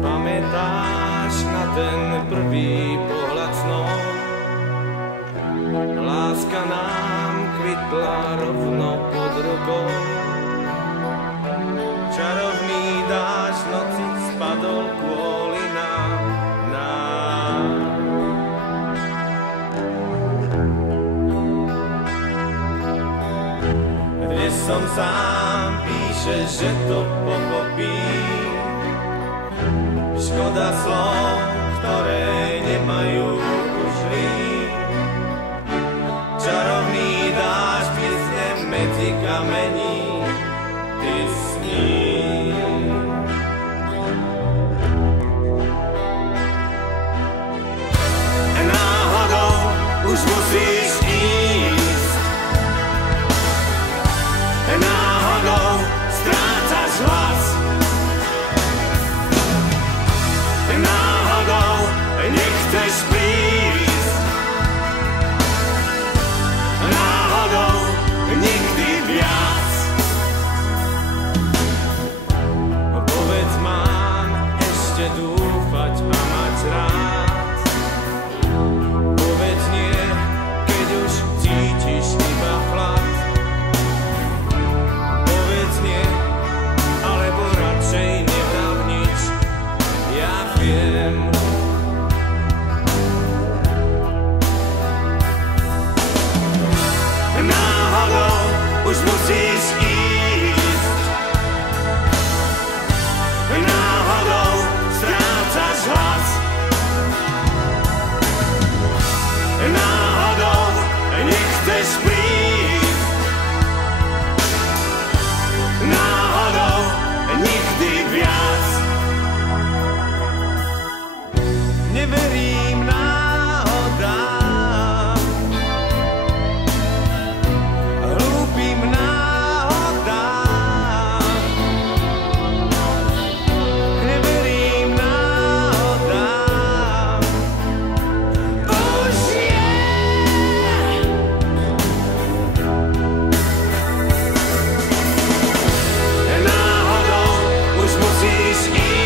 Pamätáš na ten prvý pohľad snov? Láska nám kvitla rovno pod rukou. Čarovný dážď noci spadol kvôli nám. Dnes som sám, píše, že to pochopí. Škoda slov, ktoré nemajú už lík. Čarovný dážď piesne medzi kamení, ty sní. Náhodou už musíš ísť. Náhodou strácaš hlas. Náhodou nechceš prísť. Náhodou nikdy viac. Povedz, mám ešte dúfať a mať rád. Povedz nie, keď už cítiš iba chlad. Povedz nie, alebo radšej nevrav nič. Ja viem. Náhodou už musíš ísť. Náhodou strácaš hlas. Náhodou nechceš prísť. Náhodou nikdy viac. Neverím náhodám, hlúpým náhodám. Neverím náhodám. Už je. Náhodou už musíš ísť.